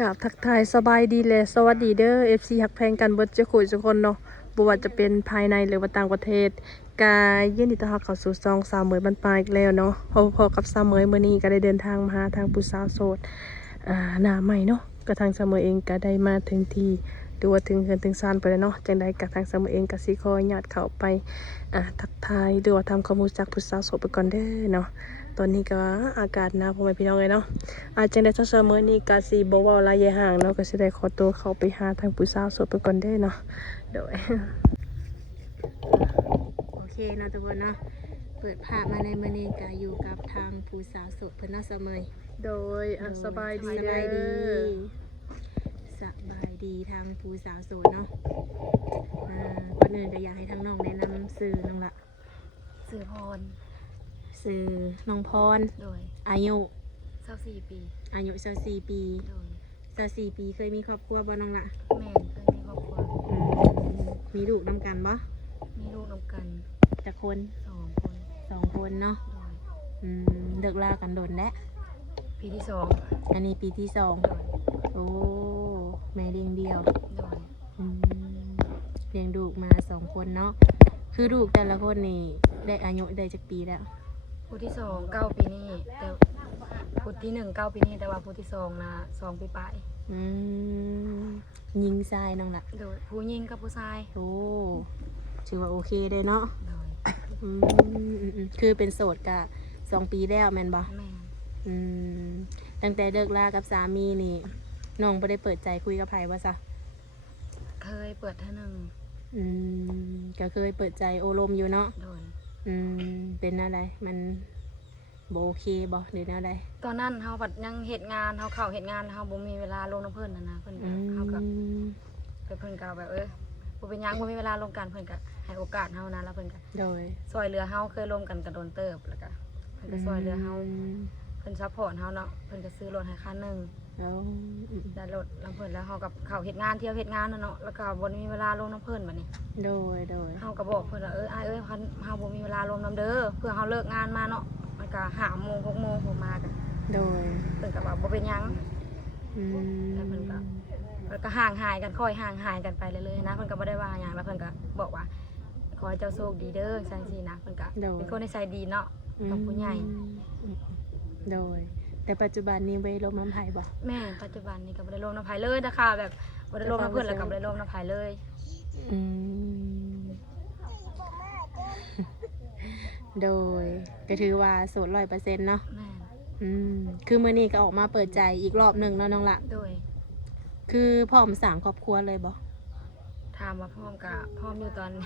กราบทักทายสบายดีเลยสวัสดีเด้อ FC ฮักแพงกันเบิดเจ้าขุยทุกคนเนาะบ่ว่าจะเป็นภายในหรือว่าต่างประเทศกายยินดีต้อนรับเข้าสู่ซองสาวเหมยบรรปลายอีกแล้วเนาะพอกับสาวเหมยมื้อนี้ก็ได้เดินทางมาหาทางผู้สาวโสดหน้าใหม่เนาะกระทางสาวเหมยเองก็ได้มาถึงที่ดูว่าถึงเฮือนถึงซานไปแล้วเนาะจังใดกระทางสาวเหมยเองก็สิขออนุญาตเข้าไปทักทายหรือว่าทำความรู้จักผู้สาวโสดไปก่อนเด้อเนาะตอนนี้ก็อากาศหนาวพ่อแม่พี่น้องเลยเนาะ จังได้เสมอนี้กาสีบ่เว้าหลายอย่าห่างเนาะก็สิได้ขอตัวเข้าไปหาทางผู้สาวโสดไปก่อนเด้อเนาะโดยโอเคเนาะทุกคนเนาะเปิดภาพมาในมื้อนี้ก็อยู่กับทางผู้สาวโสดเพิ่นเนาะเสมอโดยสบายดีเด้อสบายดีทางผู้สาวโสดเนาะก่อนอื่นก็อยากให้ทางน้องแนะนำชื่อน้องละ สื่อพรชื่อน้องพรโดยอายุ24 ปีอายุ24ปีโดย24ปีเคยมีครอบครัวบ่น้องละ แม่เคยมีครอบครัวมีลูกนำกันบ่มีลูกนำกันจักคน 2 คน2 คนเนาะโดยเลิกลากันโดนแล้วปีที่อันนี้ปีที่ 2โดย2โอ้แม่เลี้ยงเดี่ยวโดยเลี้ยงลูกมา2 คนเนาะคือลูกแต่ละคนนี่ได้อายุได้จักปีแล้วผู้ที่2 9 ปีนี้แต่ผู้ที่1 9 ปีนี้แต่ว่าผู้ที่2นะ2 ปีปลายยิงทรายน้องละโดยผู้หญิงกับผู้ชายโอ้ถือว่าโอเคเลยเนาะโดยคือเป็นโสดกะ2 ปีแล้วแม่นบ่แม่ตั้งแต่เลิกลากับสามีนี่น้องบ่ได้เปิดใจคุยกับไผว่าซะเคยเปิดเท่านึงก็เคยเปิดใจโอลมอยู่เนาะโดยเป็นอะไรมันบ่โอเคบ่หรือแนวใดตอนนั้นเฮาบัดยังเฮ็ดงานเฮาเข้าเฮ็ดงานเฮาบ่มีเวลาลงน้ำเพิ่นนะเพิ่นก็เฮาก็เพิ่นก็แบบบ่เป็นหยังบ่มีเวลาลงกันเพิ่นก็ให้โอกาสเฮานะแล้วเพิ่นก็โดยช่วยเหลือเฮาเคยร่วมกันกับโดนเติบแล้วก็เพิ่นก็ช่วยเหลือเฮาเพิ่นซัพพอร์ตเฮาเนาะเพิ่นก็ซื้อรถให้คันนึงได้รถแล้วเพิ่นแล้วเฮากับเข้าเฮ็ดงานเที่ยวเฮ็ดงานเนาะแล้วก็บ่มีเวลาลงน้ำเพิ่นบัดนี้โดยเฮาก็บอกเพิ่นว่าอ้ายคันเฮาบ่มีเวลาลงน้ำเด้อเพื่อเฮาเลิกงานมาเนาะมันก็5 โมง 6 โมงผมมาก็โดยเพิ่นก็ว่าบ่เป็นหยังแล้วเพิ่นก็ห่างหายกันค่อยห่างหายกันไปเรื่อยๆนะเพิ่นก็บ่ได้ว่าหยังแล้วเพิ่นก็บอกว่าขอให้เจ้าโชคดีเด้อจังซี่นะเพิ่นก็เป็นคนนิสัยดีเนาะกับผู้ใหญ่โดยแต่ปัจจุบันนี้บ่ได้ลมน้ำไผบ่แม่ปัจจุบันนี้ก็บ่ได้ลมน้ำไผเลยนะคะแบบบ่ได้ลมน้ำเพิ่นแล้วก็บ่ได้ลมน้ำไผเลยโดยก็ถือว่าโสด 100% เนาะแม่คือมื้อนี้ก็ออกมาเปิดใจอีกรอบนึงเนาะน้องละโดยคือพร้อมสร้างครอบครัวเลยบ่ถามว่าพร้อมก็พร้อมอยู่ตอนนี้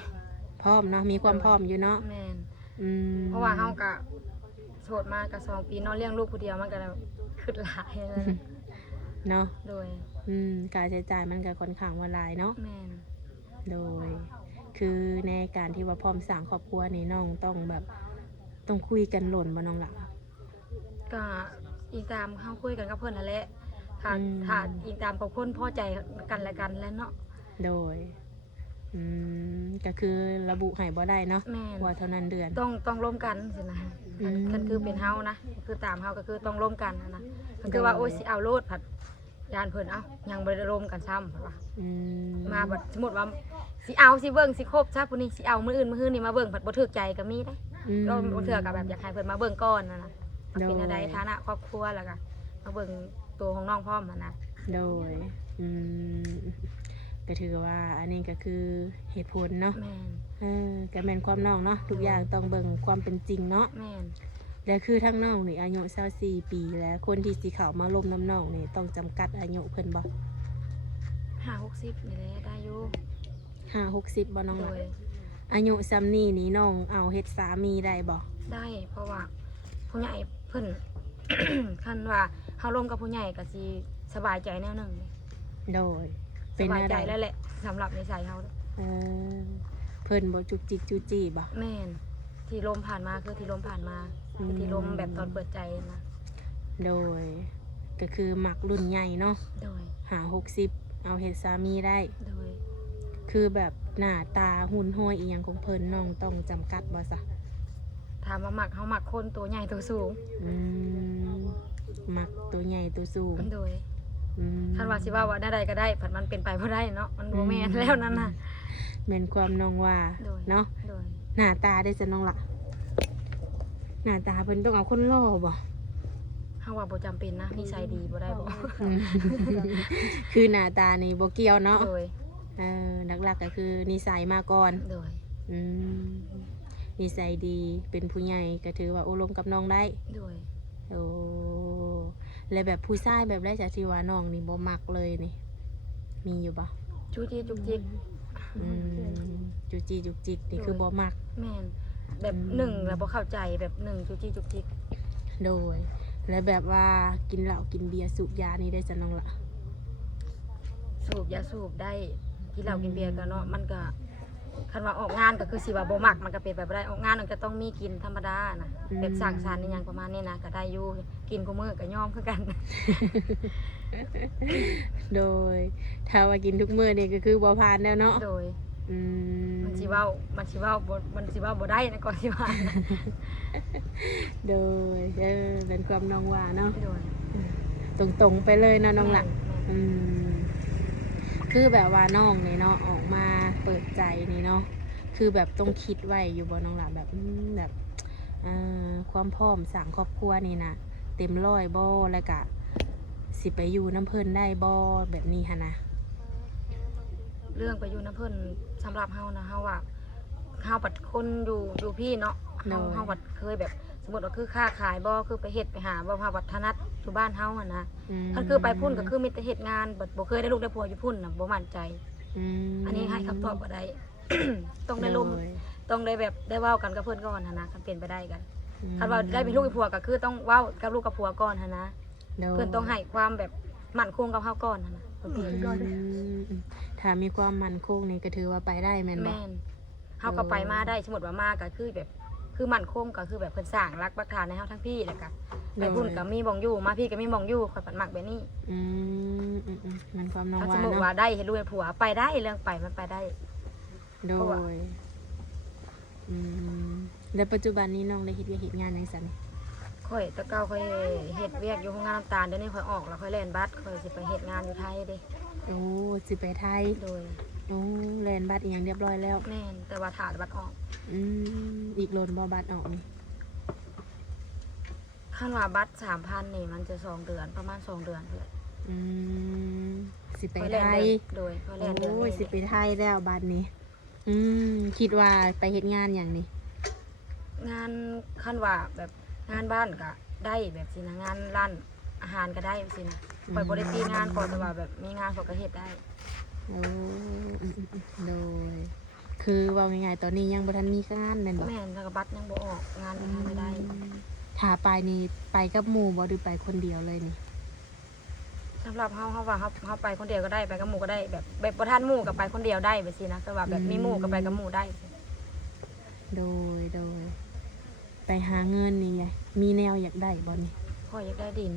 พร้อมเนาะมีความพร้อมอยู่เนาะแม่นเพราะว่าเฮาก็โสดมาก็2 ปีเนาะเลี้ยงลูกผู้เดียวมันก็คิดหลายเนาะโดยการใช้จ่ายมันก็ค่อนข้างว่าหลายเนาะแม่นโดยคือในการที่ว่าพร้อมสร้างครอบครัวนี่น้องต้องแบบต้องคุยกันหล่นบ่น้องล่ะก็อีตามเฮาคุยกันกับเพิ่นนั่นแหละถ้าอีตามกับคนพอใจกันและกันแล้วเนาะโดยก็คือระบุให้บ่ได้เนาะว่าเท่านั้นเดือนต้องร่วมกันสินะกันคือเป็นเฮานะคือตามเฮาก็คือต้องร่วมกันนะมันคือว่าโอ้ยสิเอาโลดผัดยานเพิ่นเอายังบ่ได้ร่วมกันซ้ำว่ามาบัดสมมุติว่าสิเอาสิเบิ่งสิครบซะผู้นี้สิเอามื้ออื่นมื้อฮื้อนี่มาเบิ่งผัดบ่ถูกใจก็มีได้เราบ่เทื่อก็แบบอยากให้เพิ่นมาเบิ่งก่อนนะเป็นอะไรฐานะครอบครัวแล้วก็มาเบิ่งตัวของน้องพร้อมนะโดยก็ถือว่าอันนี้ก็คือเหตุผลเนาะก็แม่นความน้องเนาะทุกอย่างต้องเบิ่งความเป็นจริงเนาะแล้วคือทั้งน้องนี่อายุ24 ปีแล้วคนที่สิเข้ามาร่วมน้ำน้องนี่ต้องจำกัดอายุเพิ่นบ่50-60นี่แหละได้อยู่50-60บ่น้องล่ะอายุซ้ำนี้นี่น้องเอาเฮ็ดสามีได้บ่ได้เพราะว่าผู้ใหญ่เพิ่น คันว่าเฮาร่วมกับผู้ใหญ่ก็สิสบายใจแนวนึงโดยสบายใจแล้วแหละสำหรับนิสัยเฮาเพิ่นบ่จุกจิกจู้จี้บ่แม่นที่ลมผ่านมาคือที่ลมผ่านมาที่ลมแบบตอนเปิดใจนะโดยก็คือมักรุ่นใหญ่เนาะโดย60เอาเฮ็ดสามีได้โดยคือแบบหน้าตาหุ่นห้อยอีหยังของเพิ่นน้องต้องจำกัดบ่ซะถามว่ามักเฮามักคนตัวใหญ่ตัวสูงมักตัวใหญ่ตัวสูงโดยคัน ว่าสิว่าได้ก็ได้ผัดมันเป็นไปบ่ได้เนาะมันบ่แม่นแล้วนั่นน่ะ แม่นความน้องว่า โดย เนาะ โดย หน้าตาได้จะน้องละหน้าตาเพิ่นต้องเอาคนหล่อบ่ เฮาว่าบ่จำเป็นนะนิสัยดีบ่ได้บ่ อืม คือหน้าตานี่บ่เกี่ยวเนาะ โดย หลักๆก็คือนิสัยมาก่อน โดย อืมนิสัยดีเป็นผู้ใหญ่ก็ถือว่าโอ้ลมกับน้องได้ โดย โอ้แล้วแบบผู้ชายแบบได้จากที่ว่าน้องนี่บ่มักเลยนี่ มีอยู่ปะ จูจี้จุกจิก อืมจุจีจุกจิกนี่คือบ่มัก แม่นแบบหนึ่งแล้วบ่เข้าใจแบบหนึ่งจูจี้จุกจิก โดย แล้วแบบว่ากินเหล้ากินเบียร์สูบยานี่ได้จะน้องละ สูบยาสูบได้กินเหล้ากินเบียร์ก็เนาะมันก็คันว่าออกงานก็คือสิว่าบ่มักมันก็เป็นไปบ่ได้ออกงานมันก็ต้องมีกินธรรมดานะแบบสร้างสรรค์อหยังประมาณนี้นะก็ได้อยู่กินกูมื้อก็ยอมคือกัน โดย ถ้าว่ากินทุกมื้อนี่ก็คือบ่ผ่านแล้วเนาะ โดย อืม มันสิเว้าบ่ได้นะก่อนสิว่านะ โดยเป็นความน้องว่าเนาะ โดย ตรงๆไปเลยเนาะน้องละ แม่ อืมคือแบบว่าน้องนี่เนาะออกมาเปิดใจนี่เนาะคือแบบต้องคิดไว้อยู่บ่น้องละแบบแบบความพร้อมสร้างครอบครัวนี่นะเต็มร้อยบ่แล้วก็สิไปอยู่น้ำเพิ่นได้บ่แบบนี้ฮะนะ เรื่องไปอยู่น้ำเพิ่นสำหรับเฮานะเฮาว่าเฮาปัดคนอยู่พี่เนาะเฮาปัดเคยแบบสมมุติว่าคือค้าขายบ่คือไปเฮ็ดไปหาบ่เฮาปัดถนัดอยู่บ้านเฮาหั่นนะ ถ้าคือไปพุ่นก็คือมีแต่เหตุงานบ่เคยได้ลูกได้ผัวอยู่พุ่นน่ะบ่มั่นใจ อันนี้ให้คำตอบบ่ได้ ต้องได้ลมต้องได้แบบได้เว้ากันกับเพิ่นก่อนหั่นนะคันเป็นไปได้กันคันว่าได้เป็นลูกเป็นผัวก็คือต้องเว้ากับลูกกับผัวก่อนหั่นนะเพิ่นต้องให้ความแบบมั่นคงกับเฮาก่อนหั่นนะเพิ่นก่อน ถ้ามีความมั่นคงนี่ก็ถือว่าไปได้แม่นบ่ แม่นเฮาก็ไปมาได้สมมุติว่ามาก็คือแบบคือมั่นคงก็คือแบบเพิ่นสร้างรักปักฐานให้เฮาทั้งพี่แล้วก็ไปพุ่นก็มีบ่งอยู่มาพี่ก็มีบ่งอยู่ข่อยปัดมักแบบนี้ มันความน้อง ถ้าส ว่าม มุติ เนาะ ว่าได้เห็นลูกเป็นผัวไปได้เรื่องไปมันไปได้ โดยแล้วปัจจุบันนี้น้องได้เฮ็ดเวียกเฮ็ดงานจังซั่น ค่อยตะเก้าค่อยเฮ็ดเวียกอยู่โรงงานน้ำตาลเดี๋ยวนี้ค่อยออกแล้วค่อยแล่นบัสค่อยสิไปเฮ็ดงานอยู่ไทยเด้ โอ้สิไปไทย โดย โอ้แลนบัตรอีหยังเรียบร้อยแล้ว แม่นแต่ว่าถาดบัตรออก อีกโลนบ่บัตรออกนี่ คันว่าบัตร 3,000 นี่มันจะ2เดือนประมาณ2เดือนเพิ่น สิไป ค่อย ไท แล่น ย เดือนโดยค่อยแล่นเดือน โอ้ย นี้ สิไปไทยแล้วบัตรนี้คิดว่าไปเฮ็ดงานหยังนี่ งานคันว่าแบบงานบ้านก็ได้แบบสินะงานร้านอาหารก็ได้สินะค่อยบ่ได้ตีงานก่อนแต่ว่าแบบมีงานเขาก็เฮ็ดได้ โอ้โดย คือว่าง่ายๆตอนนี้ยังบ่ทันมีงานแม่นบ่ แม่นแล้วก็บัตรยังบ่ออกงานยังทำไม่ได้ ถ้าไปนี่ไปกับหมู่บ่หรือไปคนเดียวเลยนี่ สำหรับเฮาว่าเฮาไปคนเดียวก็ได้ไปกับหมู่ก็ได้แบบบ่ทันหมู่ก็ไปคนเดียวได้แบบสินะแต่ว่าแบบมีหมู่ก็ไปกับหมู่ได้ โดยไปหาเงินนี่ไงมีแนวอยากได้บ่นี่ พ่ออยากได้ดิน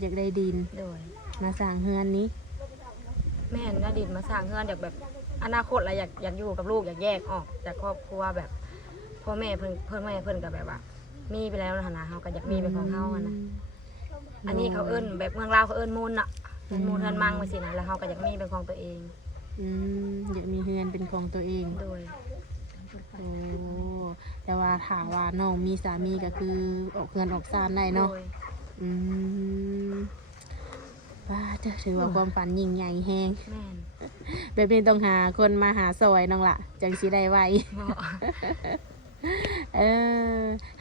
อยากได้ดิน โดย มาสร้างเฮือนนี้ แม่นได้ดินมาสร้างเฮือนอยากแบบอนาคตอะไรอยากอยู่กับลูกอยากแยกออกจากครอบครัวแบบพ่อแม่เพิ่นแม่เพิ่นก็แบบว่า มีไปแล้วนะเฮาก็อยากมีเป็นของเฮาอะนะอันนี้เขาเอิ้นแบบเมืองลาวเขาเอิ้นมูลน่ะเป็นมูลเฮือนมังไว้สินะแล้วเฮาก็อยากมีเป็นของตัวเอง อยากมีเฮือนเป็นของตัวเอง โดย โอ้แต่ว่าถามว่าน้องมีสามีก็คือออกเฮือนออกซ่านได้ โด เนาะ ย ว่าจะถือว่าความฝันยิ่งใหญ่แฮง แม่น แบบนี้ต้องหาคนมาหาซอยน้องละจังสิได้ไว บ่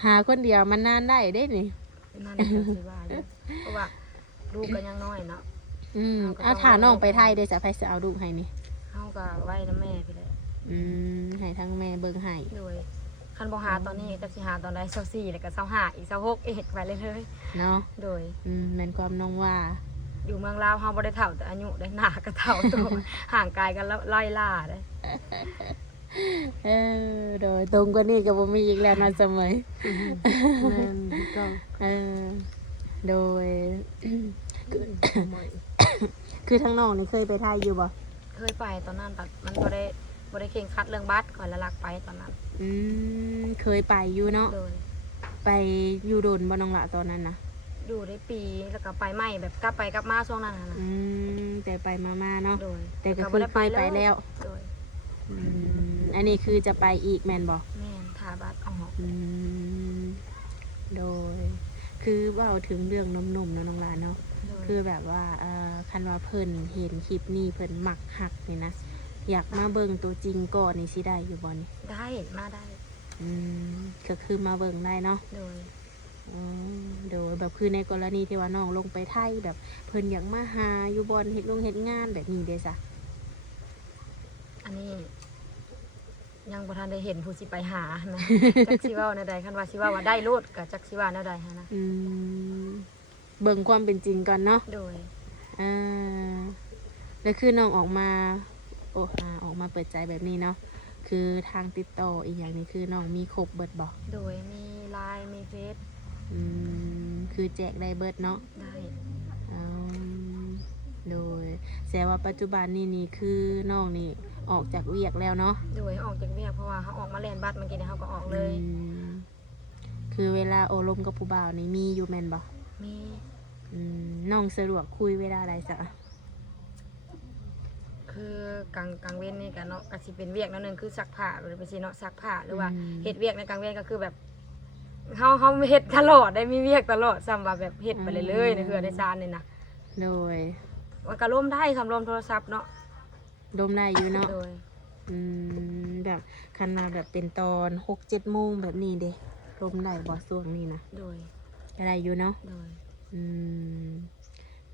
หาคนเดียวมันนานได้เด้นี่ นั่นก็สิว่าอยู่เพราะว่าลูกก็ยังน้อยเนาะ เอาถ้าน้องไปไทยได้จะไปสิเอาลูกให้นี่ เฮาก็ไว้นำแม่ไปเลย ให้ทั้งแม่เบิ่งให้ โดยคันบ่หาตอนนี้จะสิหาตอนใด24แล้วก็25อีก26อีกไปเรื่อย เนาะ ๆโดย แม่นความน้องว่า อยู่เมืองลาวเฮาบ่ได้เฒ่าแต่อายุได้หน้าก็เฒ่าตัว ห่างกายกันแล้วไล่ล่าเด้ โดยตรงกว่านี้ก็บ่มีอีกแล้วเนาะเสมอ ก็ โดย คือทั้งน้องนี่เคยไปไทยอยู่บ่ เคยไปตอนนั้นแต่มันบ่ได้เข่งครัดเรื่องบัตรก่อนละลักไปตอนนั้น เคยไปอยู่เนาะ โดย ไปอยู่โดนบ่น้องละตอนนั้นนะ อยู่ได้ปีแล้วก็ไปใหม่แบบกลับไปกลับมาช่วงนั้นน่ะนะ แต่ไปมาๆเนาะ โดย แต่ก็คือเคยไปแล้ว โดย อันนี้คือจะไปอีกแม่นบ่ แม่นทาบัตรออก โดย คือเว่าถึงเรื่องหนุ่มๆเนาะน้องหลานเนาะ โดย คือแบบว่าคันว่าเพิ่นเห็นคลิปนี้เพิ่นมักหักนี่นะ อยากมาเบิ่งตัวจริงก่อนนี่สิได้อยู่บ่นี่ ได้มาได้ ก็คือมาเบิ่งได้เนาะ โดย โดยแบบคือในกรณีที่ว่าน้องลงไปไทยแบบเพิ่นอยากมาหาอยู่บ่อนเฮ็ดงานแบบนี้เด้ซะ อันนี้ ยังบ่ทันได้เห็นผู้สิไปหานะ จักสิเว้าแนวใดคันว่าสิเว้าว่าได้โลดก็จักสิว่าแนวใดหันนะ เบิ่งความเป็นจริงก่อนเนาะ โดย แล้วคือน้องออกมาออกมาเปิดใจแบบนี้เนาะคือทางติดต่ออีกอย่างนี้คือน้องมีครบเบิดบ่ โดยมีไลน์มีเฟซ คือแจกได้เบิดเนาะ ได้ โดยแสดงว่าปัจจุบันนี่คือน้องนี่ออกจากเวียกแล้วเนาะ โดยออกจากเวียกเพราะว่าเขาออกมาแล่นบัตรเมื่อกี้เนี่ยเขาก็ออกเลย คือเวลาโอลมกับผู้บ่าวนี่มีอยู่แม่นบ่ มี น้องสะดวกคุยเวลาใดซะ คือกลางเว้นนี่กันเนาะก็สิเป็นเวียกนั่นนึงคือซักผ้าหรือไปสิเนาะซักผ้าหรือว่าเฮ็ดเวียกในกลางเว้นก็คือแบบเฮาเฮ็ดตลอดได้มีเวียกตลอดซ้ำว่าแบบเฮ็ดไปเรื่อยๆในเฮือนในซานนี่นะ โดย ว่าก็ร่มได้คำร่มโทรศัพท์เนาะ ดมได้อยู่เนาะ โดย แบบคันมาแบบเป็นตอน6-7 โมงแบบนี้เด้ดมได้บ่ช่วงนี้นะ โดย ก็ได้อยู่เนาะ โดย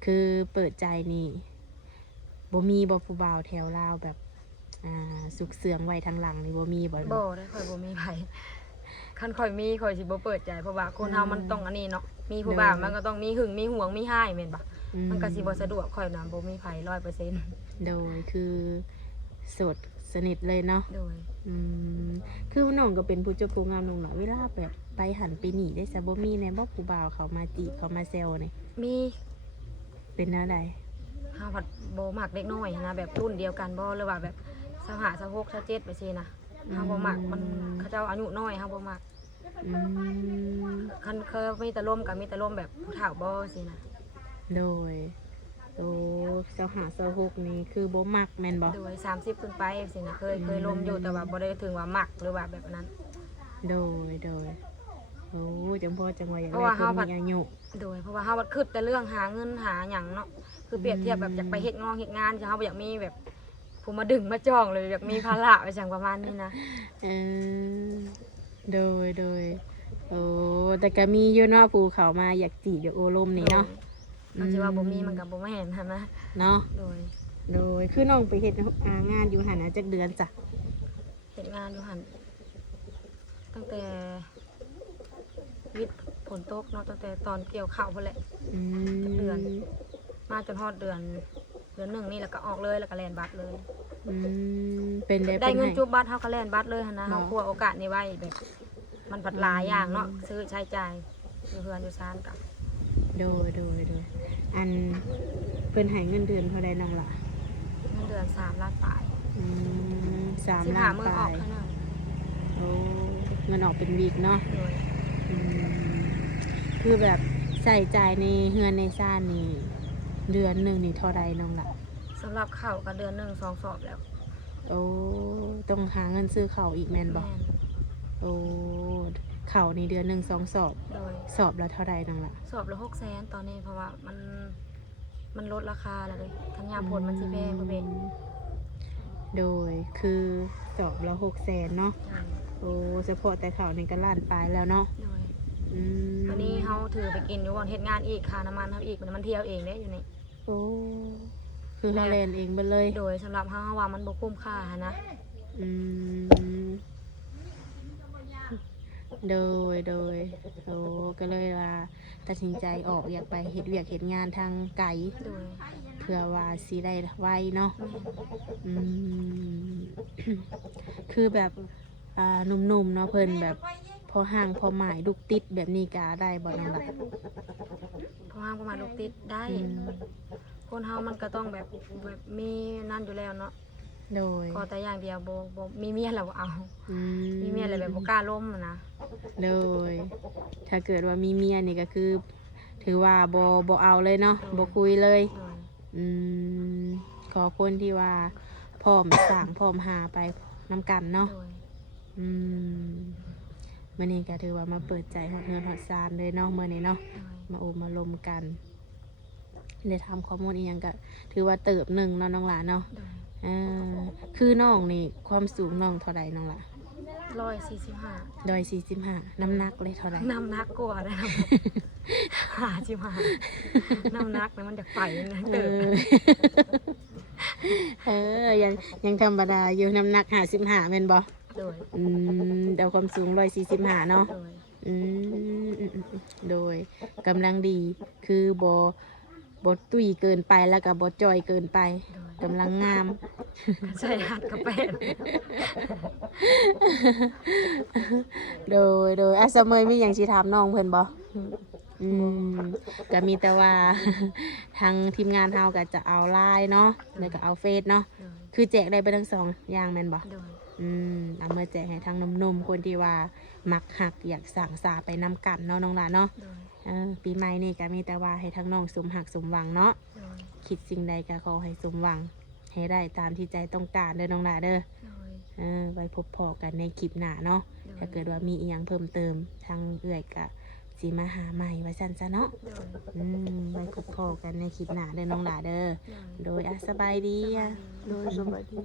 คือเปิดใจนี่บ่มีบ่ผู้บ่าวแถวลาวแบบสุกเสืองไว้ทางหลังนี่บ่มีบ่ บ่ได้ข่อยบ่มีไผคันข่อยมีข่อยสิบ่เปิดใจเพราะว่าคนเฮามันต้องอันนี้เนาะมีผู้บ่าวมันก็ต้องมีหึงมีหวงมีห้ายแม่นบ่มันก็สิบ่สะดวกข่อยน่ะบ่มีไผ 100% โดยคือโสดสนิทเลยเนาะ โดย คือน้องก็เป็นผู้เจ้าผู้งามน้องเนาะเวลาแบบไปหันไปหนีได้ซะบ่มีแน่บ่ผู้บ่าวเขามาจีบเขามาแซวนี่ มี เป็นแนวใด เฮาผัดบ่มักเด็กน้อยนะแบบรุ่นเดียวกันบ่หรือว่าแบบ25 26 27ไปซี่นะเฮาบ่มักมันเขาเจ้าอายุน้อยเฮาบ่มัก อืม คันเคยมีแต่ลมก็มีแต่ลมแบบผู้เฒ่าบ่ซี่นะ โดย25-26นี่คือบ่มักแม่นบ่ โดย30ขึ้นไปซี่นะเคยลมอยู่แต่ว่าบ่ได้ถึงว่ามักหรือว่าแบบนั้น โดยจังพ่อจังว่าอย่าง เพ ไร ราะว่า ค เฮาน ผัด มีอายุ โดยเพราะว่าเฮาบัดคิดแต่เรื่องหาเงินหาหยังเนาะคือเปรียบเทียบแบบอยากไปเฮ็ดเฮ็ดงานจะเฮาบ่อยากมีแบบผู้มาดึงมาจ้องเลยอยากมีภาระไปจังประมาณนี้นะ เออโดยโอ้แต่ก็มีอยู่เนาะผู้เขามาอยากจีบอยากโอลมนี่เนาะ มันสิว่าบ่มีมันก็บ่แม่นหั่นนะ เนาะ โดย คือน้องไปเฮ็ดงานอยู่หันนะจักเดือนจ้ะ เฮ็ดงานอยู่หั่นตั้งแต่วิทย์ฝนตกเนาะตั้งแต่ตอนเกี่ยวข้าวพุ่นแหละ เดือน มาจนฮอดเดือนหนึ่งนี่แล้วก็ออกเลยแล้วก็แล่นบัตรเลย เป็นได้ เงิน ให้ จุบบัตรเฮาก็แล่นบัตรเลยหั่นนะ เนาะ เฮาคั่วโอกาสนี้ไว้แบบ มันผัดหลายอย่างเนาะซื้อใช้จ่ายอยู่เฮือนอยู่ซานกับ โดยอันเพิ่นให้เงินเดือนเท่าใดน้องล่ะ เงินเดือน3 ล้านปลาย 3 ล้าน มื้อ ป อ ลา อก ย เท่านั้น โอ้เงินออกเป็นวีคเนาะ โดย คือแบบใส่ใจายในเฮือนในซ่านนี่เดือนหนึ่งนี่เท่าใดน้องล่ะ สำหรับข้าวก็เดือนหนึง2 สอบแล้ว โอ้ต้องหาเงินซื้อข้าวอีกแม่นบ่ แม่น โอ้ข้าวนี่เดือนหนึ่ง2 สอบ โดย สอบละเท่าใดน้องล่ะ สอบละ600,000ตอนนี้เพราะว่ามันลดราคาแล้วเลยทั้งยามผลมันสิแพงบ่เป็น โดยคือสอบละ600,000เนาะโอ้เฉพาะแต่ข้าวนี่ก็ล้านปลายแล้วเนาะ โดยวันนี้เฮาถือไปกินอยู่บ่อนเฮ็ดงานอีกค่าน้ำมันเฮาอีกมันเที่ยวเองเด้อยู่นี่ โอ้คือเฮาแลนเองเบิดเลย โดยสำหรับเฮาว่ามันบ่คุ้มค่าหันนะ อืมโดยโอ้ก็เลยว่าตัดสินใจออกอยากไปเฮ็ดเวียกเฮ็ดงานทางไกล โดย เพื่อว่าสิได้ไวเนาะ อืม คือแบบหนุ่มๆเนาะเพิ่นแบบพอห่างพอหมายลูกติดแบบนี้ก็ได้บ่น้องล่ะ เพราะว่าประมาณลูกติดได้ คนเฮามันก็ต้องแบบมีนั่นอยู่แล้วเนาะ โดย ก็แต่อย่างเดียวบ่มีเมียแล้วบ่เอา อื มีเมียแล้วแบบบ่กล้าล้มอะนะ โดย ถ้าเกิดว่ามีเมียนี่ก็คือ ถือว่าบ่เอาเลยเนาะบ่คุยเลย โดย อืมขอคนที่ว่าพร้อมสร้างพร้อมหาไปนำกันเนาะ โดย อืมมื้อนี้ก็ถือว่ามาเปิดใจฮอดเฮือนฮอดซานเลยเนาะมื้อนี้เนาะ โดย มาโอบมาลมกันได้ทำข้อมูลอีหยังก็ถือว่าเติบหนึ่งเนาะน้องหลานเนาะ โดย อ่าคือน้องนี่ความสูงน้องเท่าใดน้องหล่ะ 145 145น้ำหนักเลยเท่าใด น้ำหนักกว่านะ55น้ำหนักนะมันจะไปนะ เอ เติบ อ เออยังธรรมดาอยู่น้ำหนัก55แม่นบ่ โดย เดาความสูง145เนาะ โดย อืมโดยกำลังดีคือบ่ตุ้ยเกินไปแล้วก็บ่จอยเกินไปกำลังงาม ใช่หัดกระแปน โดยเสมอมีหยังสิถามน้องเพิ่นบ่อืมก็มีแต่ว่า ทางทีมงานเฮาก็จะเอาไลน์เนาะแล้วก็เอาเฟซเนาะ โดย คือแจกได้ไปทั้งสองอย่างแม่นบ่ โดย เอามาแจกให้ทางหนุ่มๆคนที่ว่ามักหักอยากสั่งสาไปนำกันเนาะน้องหลานเนาะ โดย ปีใหม่นี่ก็มีแต่ว่าให้ทั้งน้องสมหักสมหวังเนาะ โดย คิดสิ่งใดก็ขอให้สมหวัง ให้ได้ตามที่ใจต้องการเด้อน้องหลานเด้อ โดย ไว้พบพอกันในคลิปหน้าเนาะ ถ้าเกิดว่ามีอีหยังเพิ่มเติมทางเอื่อยกะสีมาหาใหม่ไว้สั้นซะเนาะ โดย ไว้พบพอกันในคลิปหน้าเด้อน้องหลาเด้อ โดยสบายดีอะ โดยสบายดี